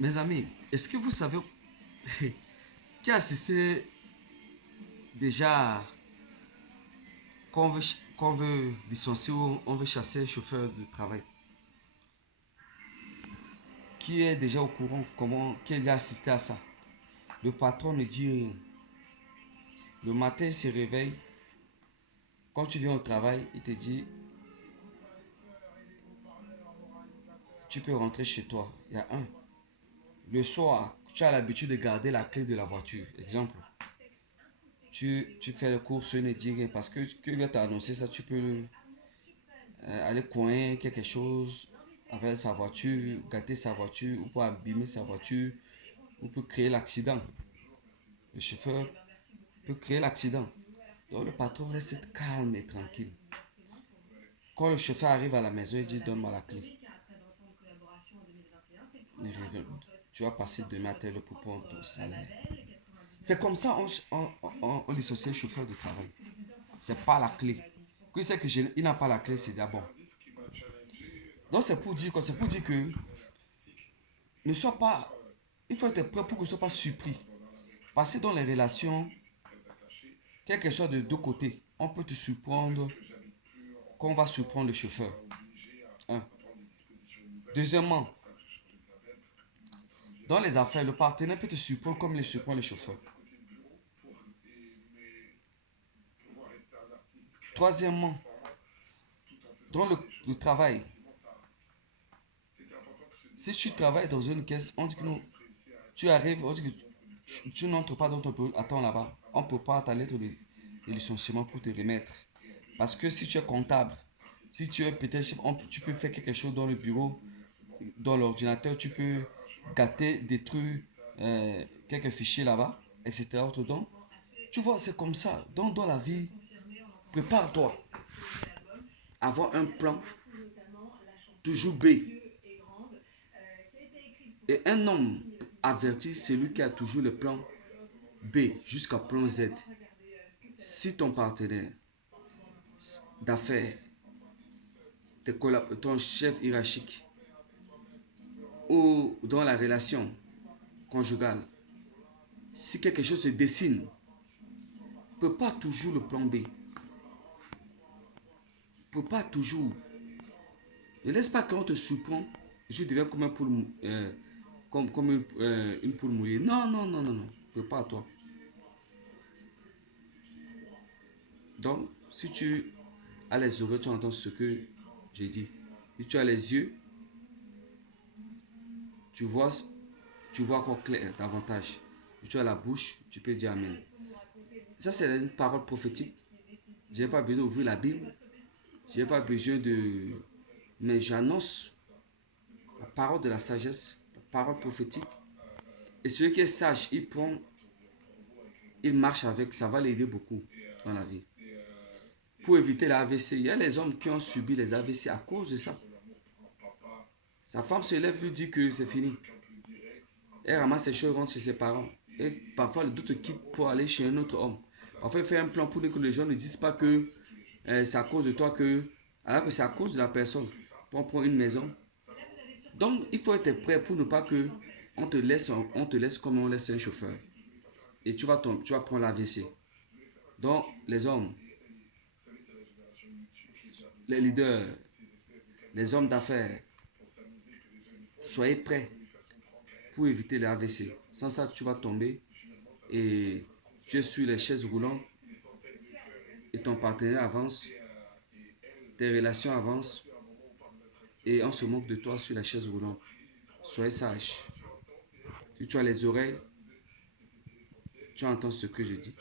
Mes amis, est-ce que vous savez qui a assisté déjà qu'on veut licencier ou on veut chasser un chauffeur de travail? Qui est déjà au courant qui a déjà assisté à ça? Le patron ne dit rien. Le matin, il se réveille. Quand tu viens au travail, il te dit, tu peux rentrer chez toi. Il y a un. Le soir, tu as l'habitude de garder la clé de la voiture. Exemple, tu fais le course, ne dis rien parce que lui t'a annoncé ça, tu peux aller coin quelque chose avec sa voiture, gâter sa voiture ou pour abîmer sa voiture ou pour créer l'accident. Le chauffeur peut créer l'accident. Donc le patron reste calme et tranquille. Quand le chauffeur arrive à la maison, il dit donne-moi la clé. Tu vas passer demain à telle heure pour prendre ton salaire. C'est comme ça on licencie un chauffeur de travail. C'est pas la clé. Quand il sait qu'il n'a pas la clé, c'est d'abord. Donc c'est pour dire quoi? C'est pour dire que ne sois pas. Il faut être prêt pour que tu ne sois pas surpris. Parce que dans les relations, quel que soit de deux côtés, on peut te surprendre qu'on va surprendre le chauffeur. Un. Deuxièmement, dans les affaires, le partenaire peut te surprendre comme il surprend le chauffeur. Troisièmement, dans le travail, si tu travailles dans une caisse, on dit que non, tu arrives, on dit que tu n'entres pas dans ton bureau, attends là-bas. On ne peut pas ta lettre de licenciement pour te remettre. Parce que si tu es comptable, si tu es peut-être chef, tu peux faire quelque chose dans le bureau, dans l'ordinateur, tu peux gâter, détruire quelques fichiers là-bas, etc. Donc, tu vois, c'est comme ça. Donc, dans la vie, prépare-toi. Avoir un plan, toujours B. Et un homme averti, c'est lui qui a toujours le plan B jusqu'à plan Z. Si ton partenaire d'affaires, ton chef hiérarchique ou dans la relation conjugale, si quelque chose se dessine, ne peut pas toujours le plan B. Ne peut pas toujours. Ne laisse pas qu'on te surprend. Je deviens comme un poule, une poule mouillée. Non, non, non, non, non. Prépare-toi. Donc, si tu as les oreilles, tu entends ce que j'ai dit. Si tu as les yeux, tu vois encore clair davantage. Si tu as la bouche, tu peux dire Amen. Ça, c'est une parole prophétique. Je n'ai pas besoin d'ouvrir la Bible. Je n'ai pas besoin de... Mais j'annonce la parole de la sagesse, la parole prophétique. Et celui qui est sage, il marche avec, ça va l'aider beaucoup dans la vie. Pour éviter la AVC, il y a les hommes qui ont subi les AVC à cause de ça. Sa femme se lève, lui dit que c'est fini. Elle ramasse ses choses, rentre chez ses parents. Et parfois, le doute quitte pour aller chez un autre homme. Parfois, il fait un plan pour que les gens ne disent pas que c'est à cause de toi que... Alors que c'est à cause de la personne. Pour prendre une maison. Donc, il faut être prêt pour ne pas que on te laisse comme on laisse un chauffeur. Et tu vas prendre l'AVC. Donc, les hommes, les leaders, les hommes d'affaires, soyez prêts pour éviter les AVC. Sans ça, tu vas tomber et tu es sur les chaises roulantes et ton partenaire avance, tes relations avancent et on se moque de toi sur la chaise roulante. Soyez sage. Si tu as les oreilles, tu entends ce que je dis.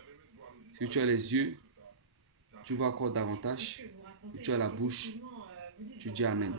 Si tu as les yeux, tu vois encore davantage. Si tu as la bouche, tu dis Amen.